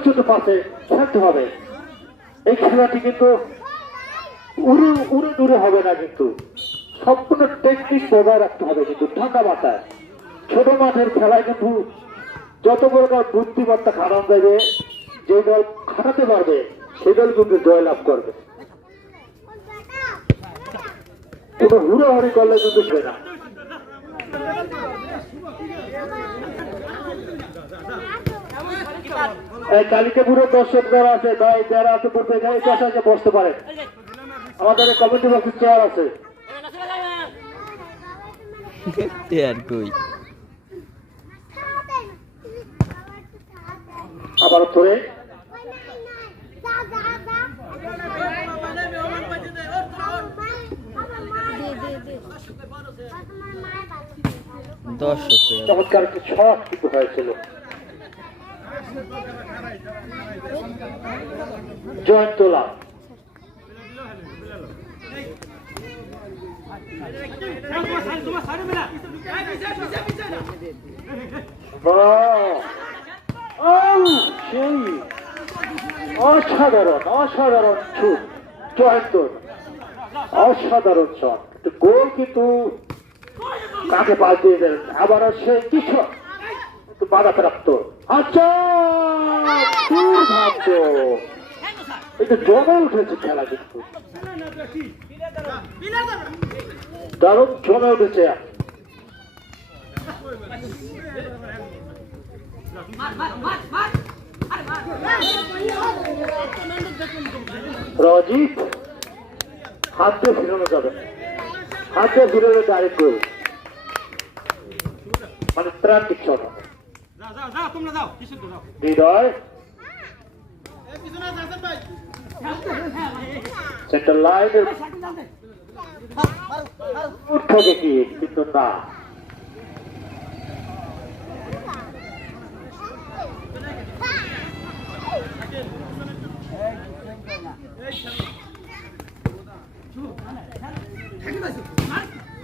পরিচিত পাশে খেলতে হবে। এই খেলাটি কিন্তু উড়ে দূরে হবে না, কিন্তু সম্পূর্ণ টেকনিক বজায় রাখতে হবে। কিন্তু ঠান্ডা মাথায় ছোট মাঠের খেলায় কিন্তু যত প্রকার বুদ্ধিমত্তা খাটানো যাবে, যে দল খাটাতে পারবে সেই দল কিন্তু জয়লাভ করবে। কোনো হুড়োহুড়ি করলে কিন্তু সে না। এই কালিকাপুরের দর্শক যারা আছে, যারা আছে বলতে এই পাশে বসতে পারে। আমাদের কমিটি বক্সের চেয়ার আছে। আবার ধরে চমৎকার একটি ছক কিন্তু হয়েছিল। জয়ন্তলা অসাধারণ অসাধারণ ছুট, জয়ন্তর অসাধারণ শট। গোল কিন্তু কাকে পাল দিয়ে দেন, আবার সে কিছু বাধা প্রাপ্ত। আচ্ছা, দুর্ভাগ্য, এটা জমে উঠেছে খেলা, কিন্তু দারুণ জমে উঠেছে। রজিত হাত দিয়ে ফিরানো যাবে, হাত দিয়ে ফিরানো ডাইরেক্ট গোল, মানে ত্রাণ কিচ্ছু না। হৃদয় সেন্টার লাইনের উঠে কি, কিন্তু না।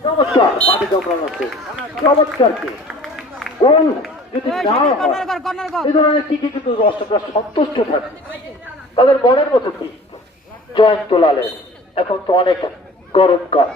চমৎকার মাঠে জমরান আছে, চমৎকার কি গোল যদি না হয় এই ধরনের কি কিন্তু দর্শকরা সন্তুষ্ট থাকে, তাদের মনের মতো কি। জয়ন্ত লালের এখন তো অনেক গরমকাল,